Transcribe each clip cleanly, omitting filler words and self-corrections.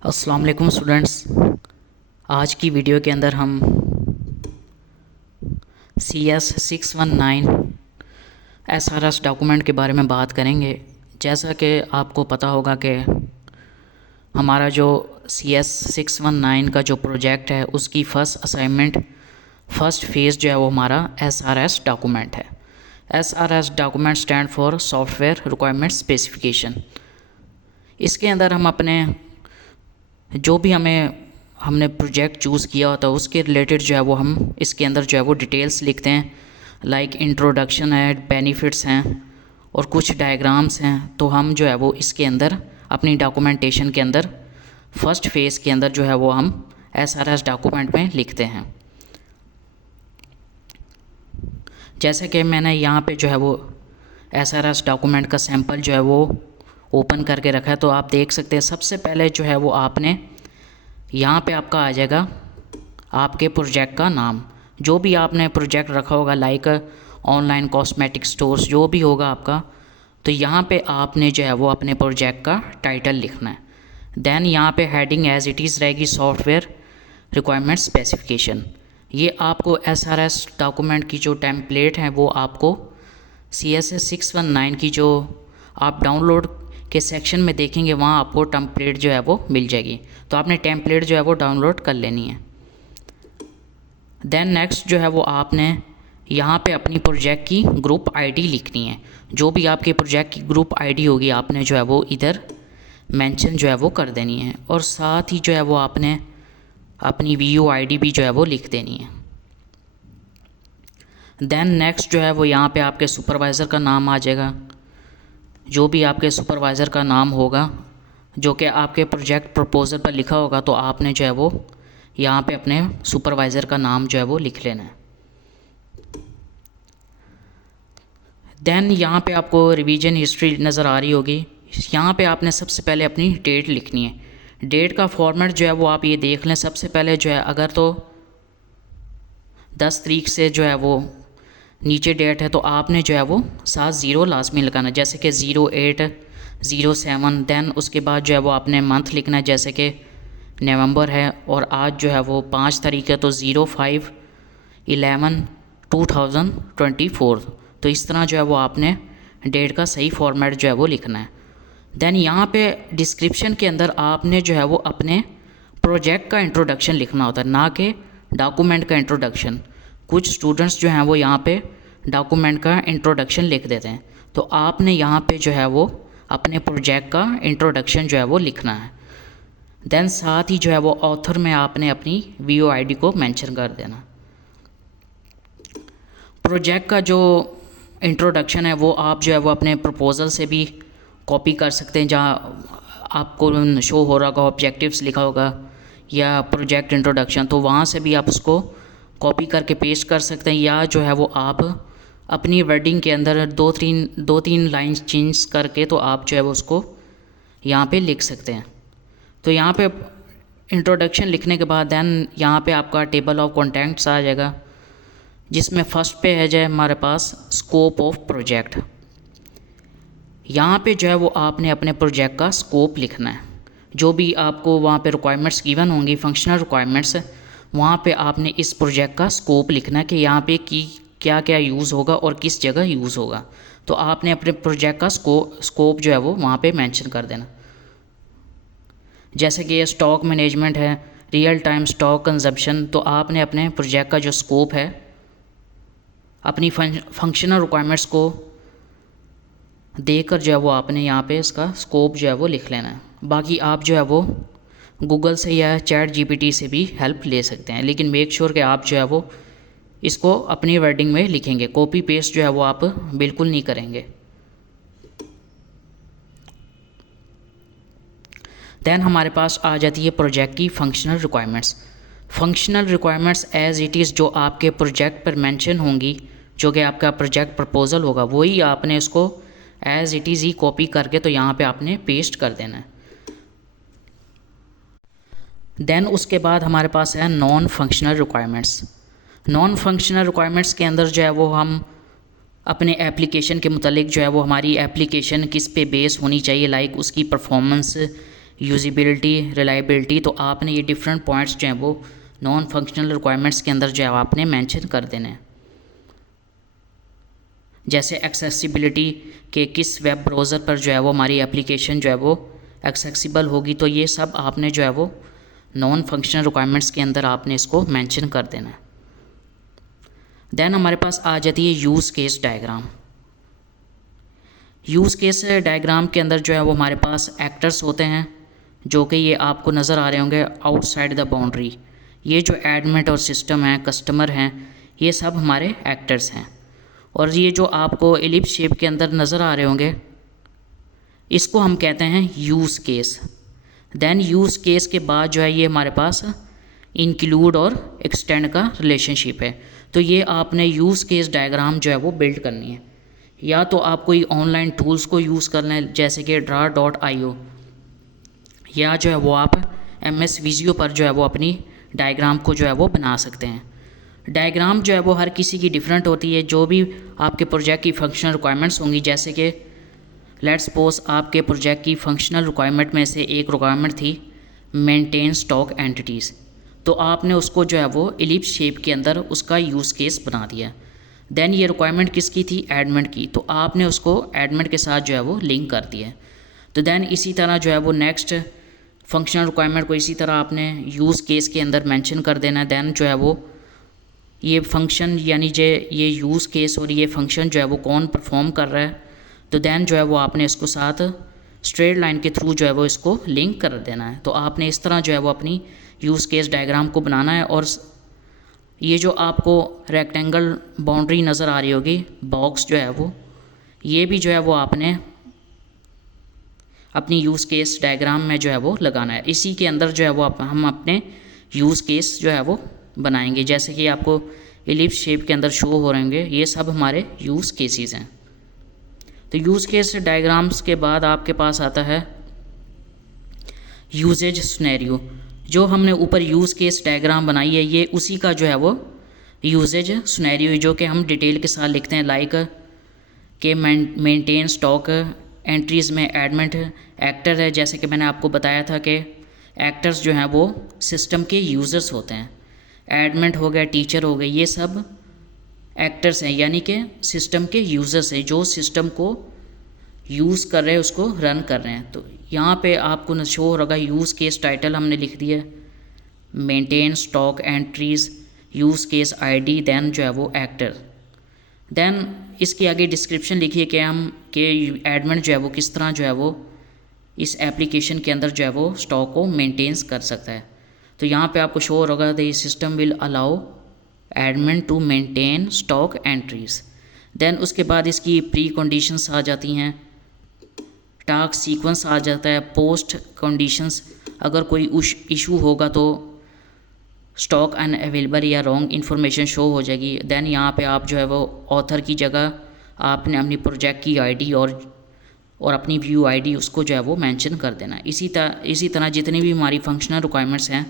अस्सलाम वालेकुम स्टूडेंट्स। आज की वीडियो के अंदर हम CS619 SRS डॉक्यूमेंट के बारे में बात करेंगे। जैसा कि आपको पता होगा कि हमारा जो CS619 का जो प्रोजेक्ट है उसकी फर्स्ट फेज़ जो है वो हमारा SRS डॉक्यूमेंट है। SRS document stand for software requirement specification. इसके अंदर हम अपने जो भी हमने प्रोजेक्ट चूज़ किया होता है उसके रिलेटेड जो है वो हम इसके अंदर जो है वो डिटेल्स लिखते हैं। लाइक इंट्रोडक्शन है, बेनिफिट्स हैं और कुछ डायग्राम्स हैं। तो हम जो है वो इसके अंदर अपनी डॉक्यूमेंटेशन के अंदर फर्स्ट फेज़ के अंदर जो है वो हम SRS डॉक्यूमेंट में लिखते हैं। जैसे कि मैंने यहाँ पे जो है वो SRS डॉक्यूमेंट का सैंपल जो है वो ओपन करके रखा है, तो आप देख सकते हैं। सबसे पहले जो है वो आपने यहाँ पे आपका आ जाएगा आपके प्रोजेक्ट का नाम, जो भी आपने प्रोजेक्ट रखा होगा, लाइक ऑनलाइन कॉस्मेटिक स्टोर्स जो भी होगा आपका। तो यहाँ पे आपने जो है वो अपने प्रोजेक्ट का टाइटल लिखना है। देन यहाँ पे हेडिंग एज इट इज़ रहेगी सॉफ्टवेयर रिक्वायरमेंट स्पेसिफिकेशन। ये आपको SRS डॉक्यूमेंट की जो टेम्पलेट है वो आपको CS619 की जो आप डाउनलोड के सेक्शन में देखेंगे, वहाँ आपको टेम्पलेट जो है वो मिल जाएगी। तो आपने टेम्पलेट जो है वो डाउनलोड कर लेनी है। देन नेक्स्ट जो है वो आपने यहाँ पे अपनी प्रोजेक्ट की ग्रुप आईडी लिखनी है। जो भी आपके प्रोजेक्ट की ग्रुप आईडी होगी आपने जो है वो इधर मेंशन जो है वो कर देनी है, और साथ ही जो है वो आपने अपनी VUID भी जो है वो लिख देनी है। देन नेक्स्ट जो है वो यहाँ पे आपके सुपरवाइज़र का नाम आ जाएगा। जो भी आपके सुपरवाइज़र का नाम होगा जो कि आपके प्रोजेक्ट प्रपोजल पर लिखा होगा, तो आपने जो है वो यहाँ पे अपने सुपरवाइज़र का नाम जो है वो लिख लेना है। देन यहाँ पे आपको रिवीजन हिस्ट्री नज़र आ रही होगी। यहाँ पे आपने सबसे पहले अपनी डेट लिखनी है। डेट का फॉर्मेट जो है वो आप ये देख लें। सबसे पहले जो है अगर तो 10 तारीख से जो है वो नीचे डेट है तो आपने जो है वो 7 ज़ीरो लाजमी लगाना, जैसे कि 0807। देन उसके बाद जो है वो आपने मंथ लिखना है, जैसे कि नवंबर है और आज जो है वो 5 तारीख है तो 05/11/2024। तो इस तरह जो है वो आपने डेट का सही फॉर्मेट जो है वो लिखना है। देन यहाँ पे डिस्क्रिप्शन के अंदर आपने जो है वो अपने प्रोजेक्ट का इंट्रोडक्शन लिखना होता है, ना कि डॉक्यूमेंट का इंट्रोडक्शन। कुछ स्टूडेंट्स जो हैं वो यहाँ पे डॉक्यूमेंट का इंट्रोडक्शन लिख देते हैं, तो आपने यहाँ पे जो है वो अपने प्रोजेक्ट का इंट्रोडक्शन जो है वो लिखना है। देन साथ ही जो है वो ऑथर में आपने अपनी VUID को मेंशन कर देना। प्रोजेक्ट का जो इंट्रोडक्शन है वो आप जो है वो अपने प्रपोज़ल से भी कॉपी कर सकते हैं, जहाँ आपको शो हो रहा होगा ऑब्जेक्टिव्स लिखा होगा या प्रोजेक्ट इंट्रोडक्शन, तो वहाँ से भी आप उसको कॉपी करके पेस्ट कर सकते हैं। या जो है वो आप अपनी वर्डिंग के अंदर दो तीन लाइंस चेंज करके तो आप जो है वो उसको यहाँ पे लिख सकते हैं। तो यहाँ पे इंट्रोडक्शन लिखने के बाद देन यहाँ पे आपका टेबल ऑफ कंटेंट्स आ जाएगा, जिसमें फर्स्ट पे है जाए हमारे पास स्कोप ऑफ प्रोजेक्ट। यहाँ पे जो है वो आपने अपने प्रोजेक्ट का स्कोप लिखना है। जो भी आपको वहाँ पे रिक्वायरमेंट्स गिवन होंगी, फंक्शनल रिक्वायरमेंट्स, वहाँ पे आपने इस प्रोजेक्ट का स्कोप लिखना है कि यहाँ पे की क्या क्या यूज़ होगा और किस जगह यूज़ होगा। तो आपने अपने प्रोजेक्ट का स्कोप जो है वो वहाँ पे मेंशन कर देना। जैसे कि ये स्टॉक मैनेजमेंट है, रियल टाइम स्टॉक कंजप्शन, तो आपने अपने प्रोजेक्ट का जो स्कोप है अपनी फंक्शनल रिक्वायरमेंट्स को देकर जो है वो आपने यहाँ पे इसका स्कोप जो है वो लिख लेना है। बाकी आप जो है वो गूगल से या ChatGPT से भी हेल्प ले सकते हैं, लेकिन मेक श्योर कि आप जो है वो इसको अपनी वर्डिंग में लिखेंगे। कॉपी पेस्ट जो है वो आप बिल्कुल नहीं करेंगे। देन हमारे पास आ जाती है प्रोजेक्ट की functional requirements. Functional requirements as it is जो आपके प्रोजेक्ट पर मेंशन होंगी, जो कि आपका प्रोजेक्ट प्रपोजल होगा, वही आपने इसको एज इट इज़ ही कॉपी करके तो यहाँ पे आपने पेस्ट कर देना है। देन उसके बाद हमारे पास है non functional requirements. Non functional requirements के अंदर जो है वो हम अपने एप्लीकेशन के मुतालिक जो है वो हमारी एप्लीकेशन किस पे बेस होनी चाहिए, लाइक उसकी परफॉर्मेंस यूजिबिलिटी, रिलायबिलिटी, तो आपने ये डिफरेंट पॉइंट्स जो हैं वो नॉन फंक्शनल रिक्वायरमेंट्स के अंदर जो है आपने मेंशन कर देना है। जैसे एक्सेसिबिलिटी के किस वेब ब्राउज़र पर जो है वो हमारी एप्लीकेशन जो है वो एक्सेसिबल होगी, तो ये सब आपने जो है वो नॉन फंक्शनल रिक्वायरमेंट्स के अंदर आपने इसको मेंशन कर देना है। देन हमारे पास आ जाती है use case diagram. Use case diagram के अंदर जो है वो हमारे पास एक्टर्स होते हैं, जो कि ये आपको नज़र आ रहे होंगे आउटसाइड द बाउंड्री। ये जो एडमिन और सिस्टम है, कस्टमर हैं, ये सब हमारे एक्टर्स हैं। और ये जो आपको एलिप्स शेप के अंदर नज़र आ रहे होंगे, इसको हम कहते हैं use case. Then use case के बाद जो है ये हमारे पास इंक्लूड और एक्सटेंड का रिलेशनशिप है। तो ये आपने यूज़ केस डायग्राम जो है वो बिल्ड करनी है। या तो आप कोई ऑनलाइन टूल्स को यूज़ कर लें जैसे कि draw.io, या जो है वो आप MS Visio पर जो है वो अपनी डायग्राम को जो है वो बना सकते हैं। डायग्राम जो है वो हर किसी की डिफरेंट होती है। जो भी आपके प्रोजेक्ट की फंक्शनल रिक्वायरमेंट्स होंगी, जैसे कि लेट्स सपोज आपके प्रोजेक्ट की फंक्शनल रिक्वायरमेंट में से एक रिक्वायरमेंट थी मेंटेन स्टॉक एंटिटीज़, तो आपने उसको जो है वो एलिप्स शेप के अंदर उसका यूज़ केस बना दिया। देन ये रिक्वायरमेंट किसकी थी? एडमिन की, तो आपने उसको एडमिन के साथ जो है वो लिंक कर दिया। तो देन इसी तरह जो है वो नेक्स्ट फंक्शनल रिक्वायरमेंट को इसी तरह आपने यूज़ केस के अंदर मेंशन कर देना है। देन जो है वो ये फंक्शन यानी जो ये यूज़ केस और ये फंक्शन जो है वो कौन परफॉर्म कर रहा है, तो देन जो है वो आपने इसको साथ स्ट्रेट लाइन के थ्रू जो है वो इसको लिंक कर देना है। तो आपने इस तरह जो है वो अपनी यूज़ केस डायग्राम को बनाना है। और ये जो आपको रेक्टेंगल बाउंड्री नज़र आ रही होगी, बॉक्स जो है वो, ये भी जो है वो आपने अपनी यूज़ केस डायग्राम में जो है वो लगाना है। इसी के अंदर जो है वो हम अपने यूज़ केस जो है वो बनाएंगे। जैसे कि आपको एलिप्स शेप के अंदर शो हो रहेंगे, ये सब हमारे यूज़ केसेस हैं। तो यूज़ केस डायग्राम्स के बाद आपके पास आता है यूजेज सिनेरियो। जो हमने ऊपर यूज़ केस डायग्राम बनाई है, ये उसी का जो है वो यूजेज सिनेरियो, जो कि हम डिटेल के साथ लिखते हैं। लाइक के मेंटेन स्टॉक एंट्रीज़ में एडमिन एक्टर है। जैसे कि मैंने आपको बताया था कि एक्टर्स जो हैं वो सिस्टम के यूज़र्स होते हैं। एडमिन हो गया, टीचर हो गए, ये सब एक्टर्स हैं, यानी कि सिस्टम के यूज़र्स हैं जो सिस्टम को यूज़ कर रहे हैं, उसको रन कर रहे हैं। तो यहाँ पे आपको शो हो रहा यूज़ केस टाइटल हमने लिख दिया maintain stock entries, use case ID, then जो है वो एक्टर। देन इसके आगे डिस्क्रिप्शन लिखिए कि एडमिन जो है वो किस तरह जो है वो इस एप्लीकेशन के अंदर जो है वो स्टॉक को मेंटेन्स कर सकता है। तो यहाँ पे आपको शो होगा the system will allow admin to maintain stock entries. Then उसके बाद इसकी प्री कंडीशंस आ जाती हैं, टास्क सीक्वेंस आ जाता है, पोस्ट कंडीशंस, अगर कोई इशू होगा तो स्टॉक अनअवेलेबल या रॉन्ग इन्फॉर्मेशन शो हो जाएगी। देन यहाँ पे आप जो है वो ऑथर की जगह आपने अपनी प्रोजेक्ट की ID और अपनी व्यू ID उसको जो है वो मेंशन कर देना है। इसी तरह जितनी भी हमारी फंक्शनल रिक्वायरमेंट्स हैं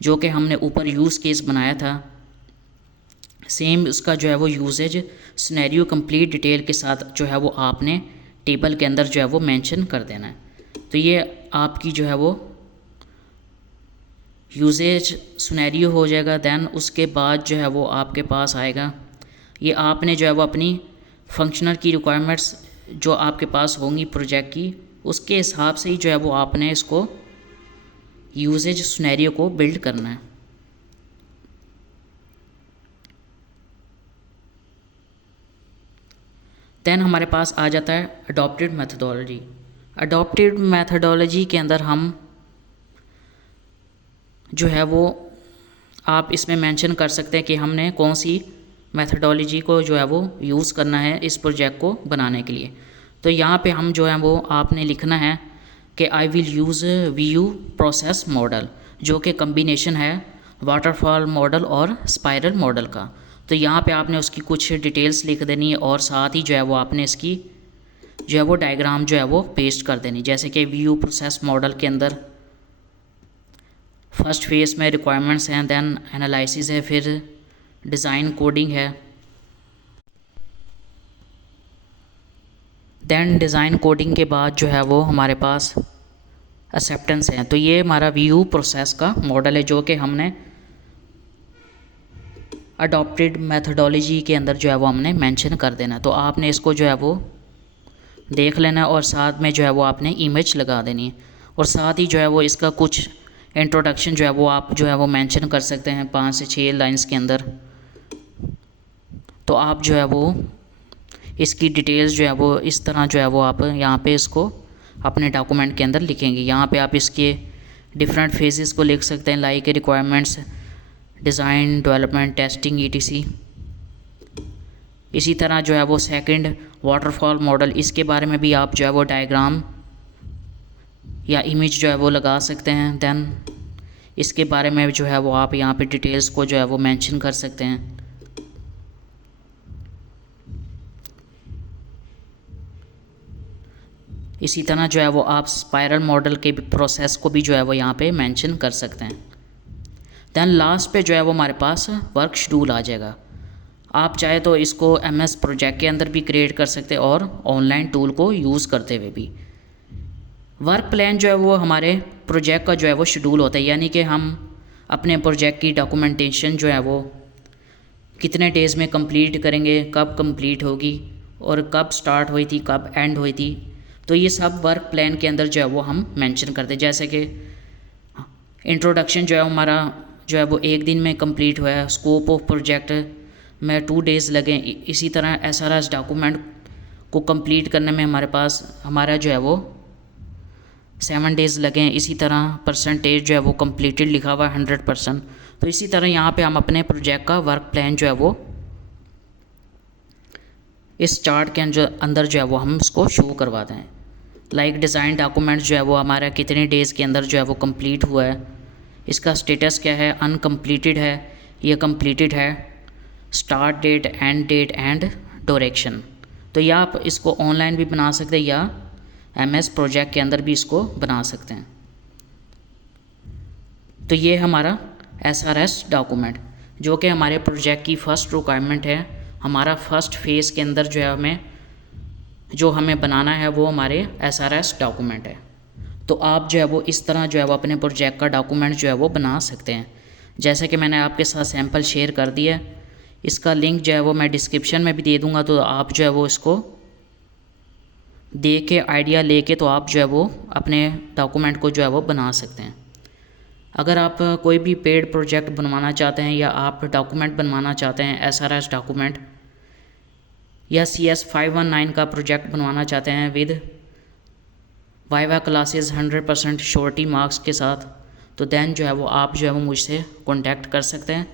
जो कि हमने ऊपर यूज़ केस बनाया था, सेम उसका जो है वो यूजेज सिनेरियो कंप्लीट डिटेल के साथ जो है वो आपने टेबल के अंदर जो है वो मेंशन कर देना है। तो ये आपकी जो है वो यूजेज सिनेरियो हो जाएगा। देन उसके बाद जो है वो आपके पास आएगा, ये आपने जो है वो अपनी फंक्शनल की रिक्वायरमेंट्स जो आपके पास होंगी प्रोजेक्ट की, उसके हिसाब से ही जो है वो आपने इसको यूजेज सिनेरियो को बिल्ड करना है। देन हमारे पास आ जाता है अडॉप्टेड मैथडोलॉजी। अडॉप्टेड मैथडोलॉजी के अंदर हम जो है वो आप इसमें मेंशन कर सकते हैं कि हमने कौन सी मैथडोलॉजी को जो है वो यूज़ करना है इस प्रोजेक्ट को बनाने के लिए। तो यहाँ पे हम जो है वो आपने लिखना है कि I will use VU process model, जो कि कम्बिनेशन है वाटरफॉल मॉडल और स्पाइरल मॉडल का। तो यहाँ पे आपने उसकी कुछ डिटेल्स लिख देनी है और साथ ही जो है वो आपने इसकी जो है वो डायग्राम जो है वो पेस्ट कर देनी। जैसे कि VU प्रोसेस मॉडल के अंदर फर्स्ट फेज़ में रिक्वायरमेंट्स हैं, देन एनालिसिस है, फिर डिज़ाइन कोडिंग है, देन डिज़ाइन कोडिंग के बाद जो है वो हमारे पास एक्सेप्टेंस है। तो ये हमारा व्यू प्रोसेस का मॉडल है जो कि हमने अडॉप्टेड मेथडोलॉजी के अंदर जो है वो हमने मेंशन कर देना। तो आपने इसको जो है वो देख लेना है और साथ में जो है वो आपने इमेज लगा देनी है, और साथ ही जो है वो इसका कुछ इंट्रोडक्शन जो है वो आप जो है वो मेंशन कर सकते हैं 5 से 6 लाइंस के अंदर। तो आप जो है वो इसकी डिटेल्स जो है वो इस तरह जो है वो आप यहाँ पे इसको अपने डॉक्यूमेंट के अंदर लिखेंगे। यहाँ पे आप इसके डिफरेंट फेजेस को लिख सकते हैं, like requirements, design, development, testing, etc. इसी तरह जो है वो सेकंड वाटरफॉल मॉडल, इसके बारे में भी आप जो है वो डायग्राम या इमेज जो है वो लगा सकते हैं। देन इसके बारे में जो है वो आप यहाँ पे डिटेल्स को जो है वो मेंशन कर सकते हैं। इसी तरह जो है वो आप स्पाइरल मॉडल के प्रोसेस को भी जो है वो यहाँ पे मेंशन कर सकते हैं। देन लास्ट पे जो है वो हमारे पास वर्क शेड्यूल आ जाएगा। आप चाहे तो इसको MS प्रोजेक्ट के अंदर भी क्रिएट कर सकते हैं और ऑनलाइन टूल को यूज़ करते हुए भी। वर्क प्लान जो है वो हमारे प्रोजेक्ट का जो है वो शेड्यूल होता है, यानी कि हम अपने प्रोजेक्ट की डॉक्यूमेंटेशन जो है वो कितने डेज़ में कंप्लीट करेंगे, कब कंप्लीट होगी और कब स्टार्ट हुई थी, कब एंड हुई थी। तो ये सब वर्क प्लान के अंदर जो है वो हम मेंशन करते हैं। जैसे कि इंट्रोडक्शन जो है हमारा जो है वो 1 दिन में कंप्लीट हुआ है, स्कोप ऑफ प्रोजेक्ट में 2 डेज़ लगे। इसी तरह SRS डॉक्यूमेंट को कंप्लीट करने में हमारे पास हमारा जो है वो 7 डेज़ लगे हैं। इसी तरह परसेंटेज जो है वो कंप्लीटेड लिखा हुआ है 100%। तो इसी तरह यहाँ पे हम अपने प्रोजेक्ट का वर्क प्लान जो है वो इस चार्ट के अंदर जो है वो हम इसको शो करवाते हैं। लाइक डिज़ाइन डॉक्यूमेंट्स जो है वो हमारा कितने डेज़ के अंदर जो है वो कंप्लीट हुआ है, इसका स्टेटस क्या है, अनकम्प्लीटेड है या कंप्लीटेड है, start date, end date and duration. तो या आप इसको ऑनलाइन भी बना सकते हैं या MS प्रोजेक्ट के अंदर भी इसको बना सकते हैं। तो ये हमारा SRS डॉक्यूमेंट जो कि हमारे प्रोजेक्ट की फ़र्स्ट रिक्वायरमेंट है। हमारा फर्स्ट फेज़ के अंदर जो है जो हमें बनाना है वो हमारे SRS डॉक्यूमेंट है। तो आप जो है वो इस तरह जो है वो अपने प्रोजेक्ट का डॉक्यूमेंट जो है वो बना सकते हैं। जैसे कि मैंने आपके साथ सैंपल शेयर कर दिया, इसका लिंक जो है वो मैं डिस्क्रिप्शन में भी दे दूँगा। तो आप जो है वो इसको देख के आइडिया लेके तो आप जो है वो अपने डॉक्यूमेंट को जो है वो बना सकते हैं। अगर आप कोई भी पेड प्रोजेक्ट बनवाना चाहते हैं या आप डॉक्यूमेंट बनवाना चाहते हैं SRS डॉक्यूमेंट या CS 519 का प्रोजेक्ट बनवाना चाहते हैं with viva classes 100% surety marks के साथ, तो देन जो है वो आप जो है वो मुझसे कॉन्टैक्ट कर सकते हैं।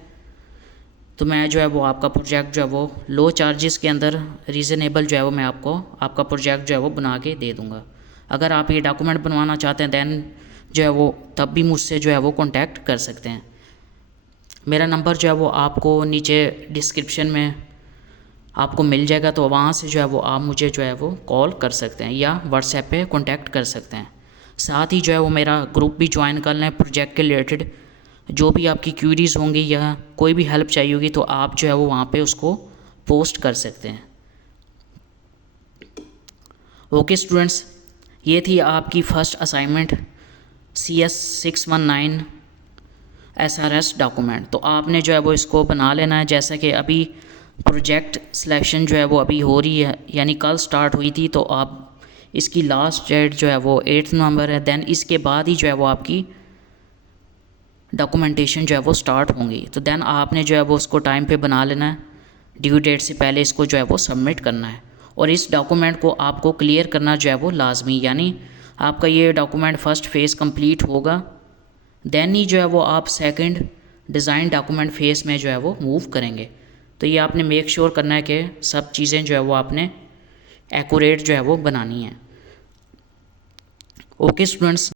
तो मैं जो है वो आपका प्रोजेक्ट जो है वो लो चार्जेस के अंदर रीज़नेबल जो है वो मैं आपको आपका प्रोजेक्ट जो है वो बना के दे दूँगा। अगर आप ये डॉक्यूमेंट बनवाना चाहते हैं देन जो है वो तब भी मुझसे जो है वो कॉन्टैक्ट कर सकते हैं। मेरा नंबर जो है वो आपको नीचे डिस्क्रिप्शन में आपको मिल जाएगा, तो वहाँ से जो है वो आप मुझे जो है वो कॉल कर सकते हैं या व्हाट्सएप पे कॉन्टैक्ट कर सकते हैं। साथ ही जो है वो मेरा ग्रुप भी ज्वाइन कर लें। प्रोजेक्ट के रिलेटेड जो भी आपकी क्यूरीज़ होंगी या कोई भी हेल्प चाहिए होगी तो आप जो है वो वहाँ पे उसको पोस्ट कर सकते हैं। ओके स्टूडेंट्स, ये थी आपकी first assignment CS 619 SRS document. तो आपने जो है वो इसको बना लेना है। जैसा कि अभी प्रोजेक्ट सिलेक्शन जो है वो अभी हो रही है, यानी कल स्टार्ट हुई थी, तो आप इसकी लास्ट डेट जो है वो 8 नवंबर है। देन इसके बाद ही जो है वो आपकी डॉक्यूमेंटेशन जो है वो स्टार्ट होंगी। तो देन आपने जो है वो उसको टाइम पे बना लेना है, ड्यू डेट से पहले इसको जो है वो सबमिट करना है। और इस डॉक्यूमेंट को आपको क्लियर करना जो है वो लाजमी, यानी आपका ये डॉक्यूमेंट फ़र्स्ट फेज़ कंप्लीट होगा, देन ही जो है वो आप सेकंड डिज़ाइन डॉक्यूमेंट फेज़ में जो है वो मूव करेंगे। तो ये आपने मेक श्योर करना है कि सब चीज़ें जो है वो आपने एक्यूरेट जो है वो बनानी है। Okay students.